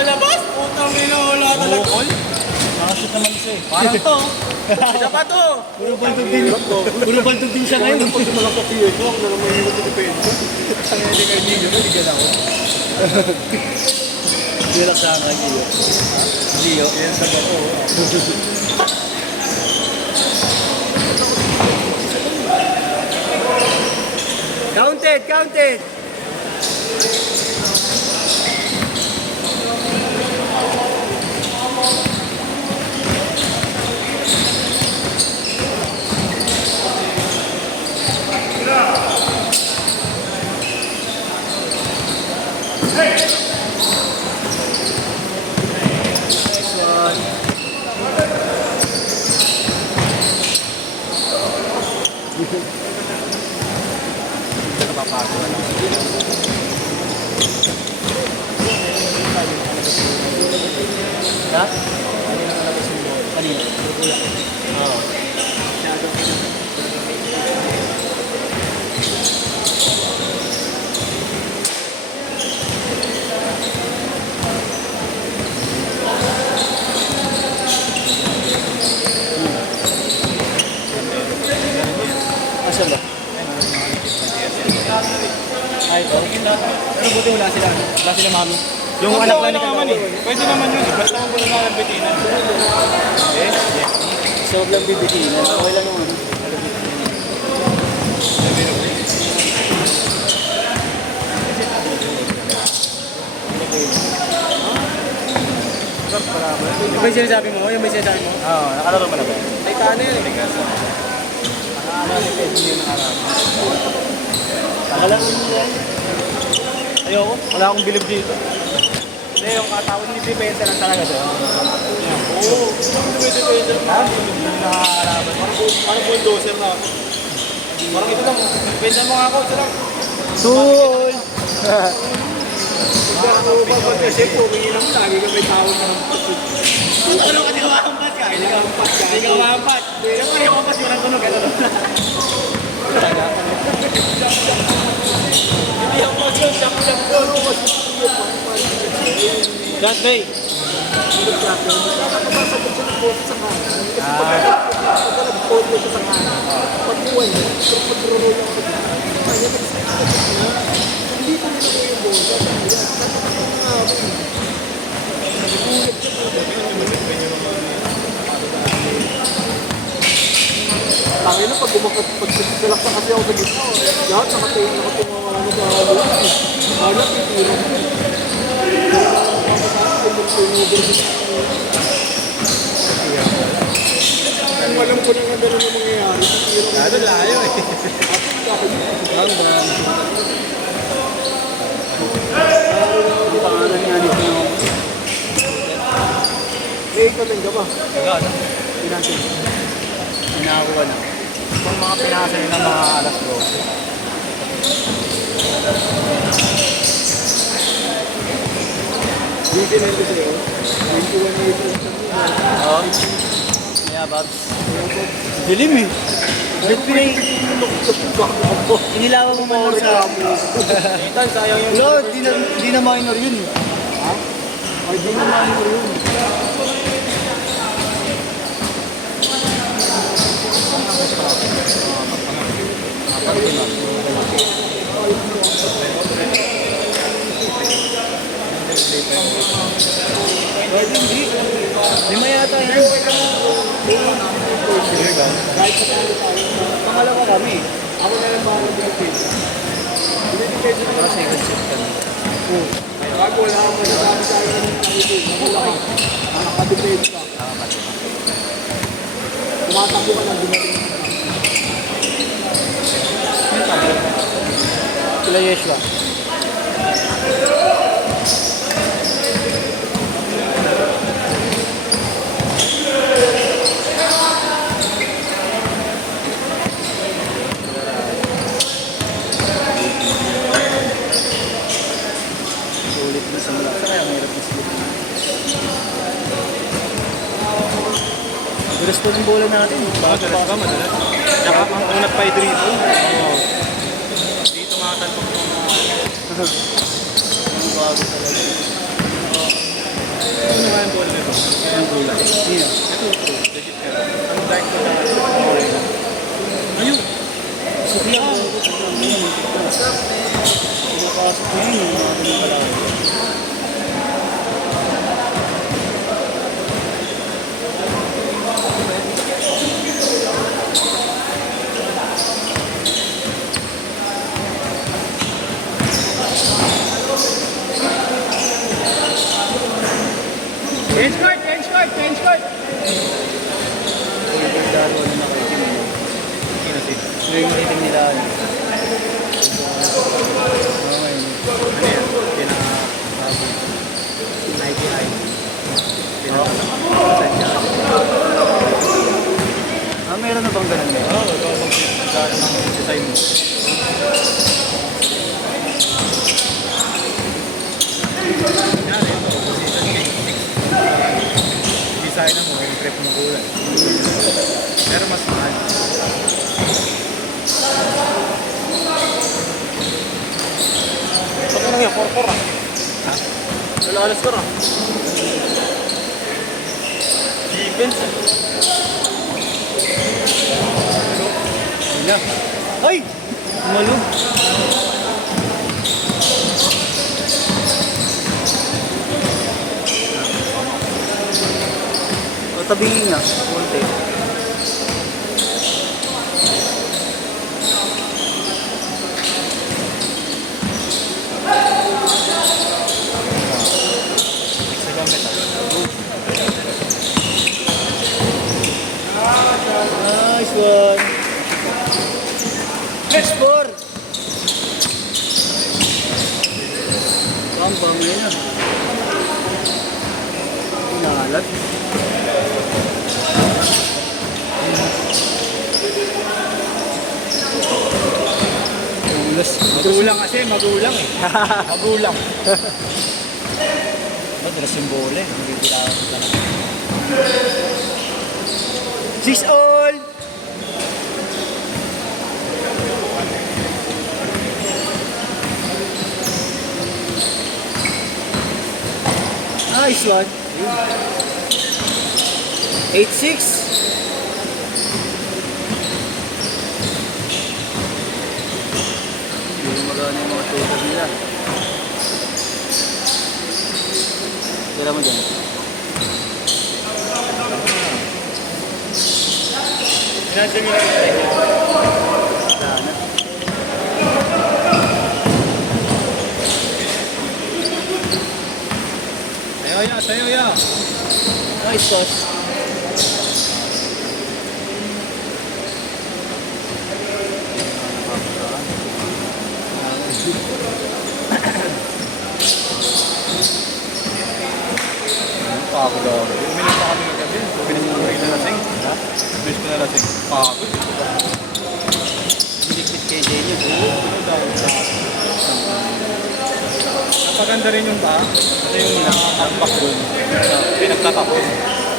sa labas. Putang ina, wala talaga. Nakashoot naman siya eh. Parang to. Isa pa to. Puro baldog din siya ngayon. Pag malaki ito, ako na naman yung mag-depensa. Ang hindi kayo niyo, naligan ako. Relax sa akin, Gio. Gio, yan sa bato. Counted, counted! Ha? Kanina? Oo. Asa ba? Ay, oh. Pero buti wala sila. Wala sila mami. Yung anak lang ni naman eh. Pwede naman yun eh. Basta mo na nagbitinan. Yes, yes. So, lang bibitinan. Okay lang naman. Yung may sinasabi mo? Yung may sinasabi mo? Oo, nakalaro mo na ba? Ay, kano yun eh. Nakaano ni Pedro yung nakarap. Nakalaro mo yan. Ayoko. Wala akong bilib dito. Hindi, yung katawad ni Depensa lang talaga doon. Oo. Dumidepende lang ako. Nakakalaban. Parang bulldozer na ako. Parang ito lang. Pwede mo nga ako. Ito lang. Tool! Kasi pumingi lang lagi ka may tawag na ng pasit. Ano ka di mahampat ka? Hindi ka mahampat. Yung ayaw ko kasi walang tunog. Hindi ako mag-siyam-siyam. That day. Nakakasagot siya ng boses sa kanan. Kasi pag nag-photo siya sa kanan, pag-uwan niya, pag-roll ako sa kanan, kanya mag-sagot na, hindi ko nila ko yung boses. Tangin na pag pagsalak na kasi ako sa gitna, lahat nakatingin ako sa mga ano sa buhay. Alam, pitira ko. Kung alam ko na nga gano'n yung mangyayari, pitira ko. Lalo layo eh. Ang ba? Ang pangalan niya nito yung... Late ka lang ba? Taga ano? Pinansin. Pinakakuha na. Kung mga pinasa nila mga alas 12. Hindi na ito sa'yo. 21 years old siya. Oo. Kaya Babs. Dilim eh. Ba't inilawan mo man lang sa... Itan, sayang yung... Wala, di na minor yun eh. Ha? Ay, di na minor yun. Pwede hindi. Lima yata yan. Pangalawa kami. Ako na lang mga Pilipinas. Pinipipedyo na Para second shift kami. bago wala akong masasabi sa akin ng Pilipinas. Malaki. Nakakadepend ka. Tumatakbo ka na dumating. Sila Yeshua. Sulit na simula. Kaya mayroon na simula. Biras pa yung bola natin. Madalas ka, madalas. Tsaka ang unat pa i-dribble. Oo. Dito mga tanto. Ang bago talaga. Ano nga yung bola nito? Ang kulay. Iya. Ito, legit pero. Ang dark ko na okay lang. Ayun! Sukliyan ko. Pinapasok na yun yung mga pinapalaw. Change card! Change card! Change card! Yung laro na nakaitim eh. Kinasin. Yung itim nila. Okay. Ano yan? Nike High. Ah, meron na bang ganun eh? Oo, ikaw mag-design ng design mo. Yan, ito. Season 6. Design mo, yung trip mo kulay. Pero mas mahal. Ito lang yan, 4-4 ah. Ha? Nalalas ka na. Defense eh. Wala. Ay! Malo. O, tabingin nga. Konti. Sa gamit ah. Nice one. Next four. Bang yun na. Inalat. Ulas. Magulang kasi, magulang eh. Magulang. Madalas yung bola eh. Hindi ko talaga. 6 all. Nice one. 8-6. Hindi gumagana yung mga tutor nila. Tira mo dyan. Nandiyan yung design. Sana. Sayo ya. Nice toss. Pagod ako. Uminom pa kami kagabi. Uminom ko rin na lasing. Ha? Uminom ko na lasing. Pagod. Bilikpit kay JJ. Napaganda rin yung ba? Ito yung nakakambak doon. Pinagtatapon.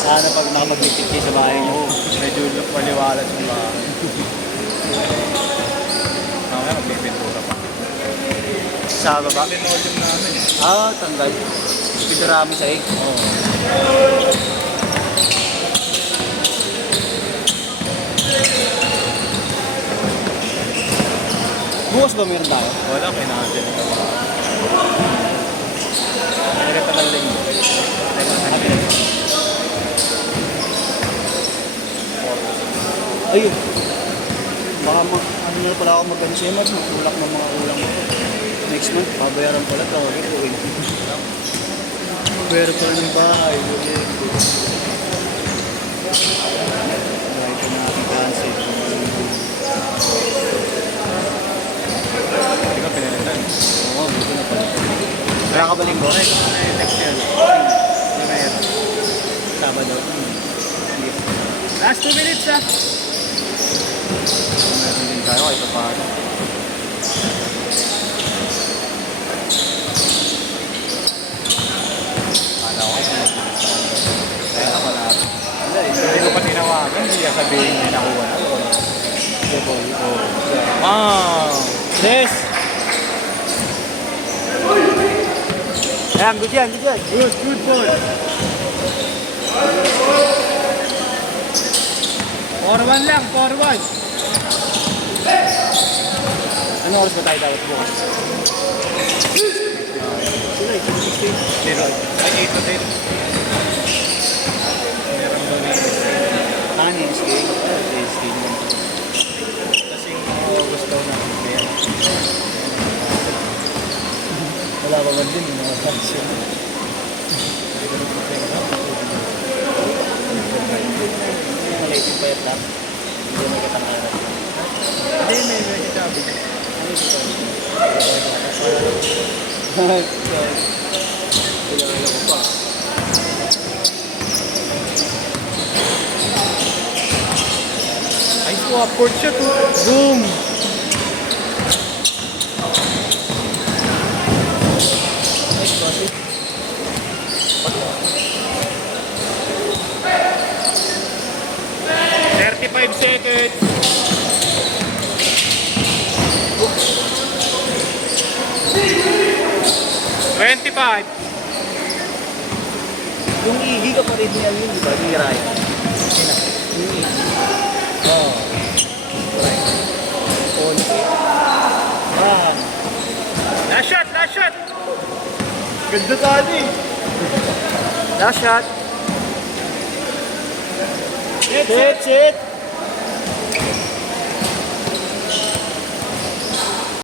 Sana pag nakamagbiktik kayo sa bahay niyo. Medyo maliwalas yung ba. Mamaya magpipintura pa. Sa baba. Linoleum namin eh. Ah, tanggal. Pinarami sa egg. Oo. Bukas ba meron tayo? Wala, kinahasin ito. Meron pa ng linggo. Ayun. Baka ano na pala ako mag-consumer. Magtulak ng mga ulang ko. Next month, babayaran pala. Tawagin ko. Babayaran pala ng bahay. Bahay ko na aking cancel. Hindi ka pinalitan. Oo, buto na pala. Kaya ka ba linggo? Next year. Meron. Sabado. Last 2 minutes ah. Meron din tayo kahit pa paano. Kala ko kasi kaya ka pala. Hindi ko pa tinawagan. Hindi ka sabihin may nakuha na. Wow! Yes! Ayan, good yan, good yan. Good ball. 4-1 lang, 4-1. Ano oras ba tayo dapat bukas? Sila, 16. Ay, 8 to 10. Meron daw yung Ano yung SK? SK naman. kasi gusto na. Kaya, Wala pa man din, mga fans yun. Malate yung payat lang. Hindi may katangaran. hindi, may sabi. Ano yung ito? Kailangan ko pa. Ay, upward shot. Boom! "35 seconds." "25." Yung ihi ka pa rin niya yun, di ba? Yung Ryan. Yung ihi. Oo. Right. Okay. Ah. Last shot, last shot. Ganda tali. Last shot. Hit, Hit, hit.